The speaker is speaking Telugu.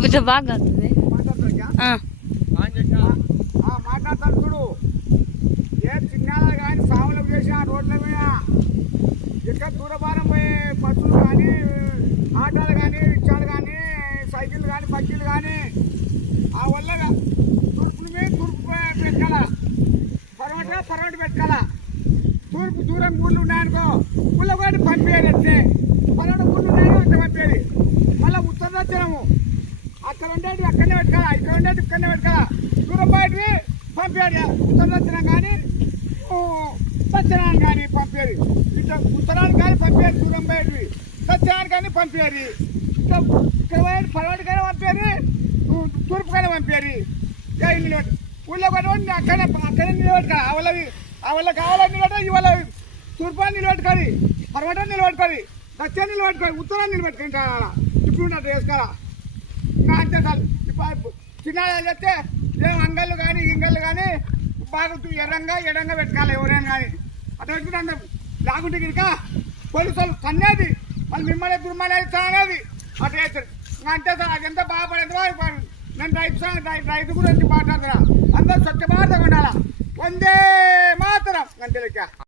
కొంచెం బాగా మాట్లాడతాను చూడు. ఏ చిన్నాల కానీ సాగులకు చేసి ఆ రోడ్ల మీద ఎక్కడ దూరభారం పోయే బస్సులు కానీ ఆటోలు కానీ రిక్షాలు కానీ సైకిళ్ళు కానీ బక్కీలు కానీ ఆ వల్ల తూర్పుల మీద తూర్పు పెట్టాల, పరమటి పెట్టాల. తూర్పు దూరం ఊళ్ళు ఉన్నాయనుకో ఊళ్ళో కూడా పంపేయాలి. అంటే పలానా ఊళ్ళు ఉన్నాయో అంత పంపేయాలి. మళ్ళీ ఉత్తర దక్షిణము అక్కడ ఉండేది అక్కడనే పెట్టుకోవాలా, ఇక్కడ ఉండేది ఇక్కడనే పెట్టుకోవాలా. దూరం బయటవి పంపేయాలి. ఉత్తర దక్షిణం కానీ దక్షిణాన్ని కానీ పంపేది. ఇట్లా ఉత్తరానికి కానీ పంపేది దూరం బయటవి, దక్షిణానికి కానీ పంపేది. ఇట్లా పలాంటి కానీ పంపేది, తూర్పు కానీ పంపేది. నిలబెట్టి ఊళ్ళో కూడా అక్కడే నిలబెట్టుకోవాలి. ఆ వల్ల కావాలని నిలబెట్టాలి, ఇవాళ తూర్పాన్ని నిలబెట్టుకోవాలి, పర్వటాన్ని నిలబెట్టుకోవాలి, దక్షిణాన్ని నిలబెట్టుకోవాలి, ఉత్తరాన్ని నిలబెట్టుకుంటా. ఇప్పుడు ఉన్నట్టు వేసుకోవాలా. ఇంకా అంతే సార్. ఇప్పుడు చిన్నాలు చెప్తే ఏం అంగళ్ళు కానీ ఇంగళ్ళు కానీ బాగా ఎడంగా పెట్టుకోవాలి. ఎవరైనా కానీ అట్లా పెట్టుకుంటే లేకుంటే కనుక పోలీసు వాళ్ళు తన్నేది, వాళ్ళు మిమ్మల్ని దుర్మనేది తనేది అట్లా చేస్తారు. ఇంకా అంతే సార్. అది ఎంత బాగుపడేది. నేను రైతు గురించి మాట్లాడుతున్నా. అందరూ స్వచ్ఛ భారతంగా ఉండాలా. వందే మాతరం అంతే లెక్క.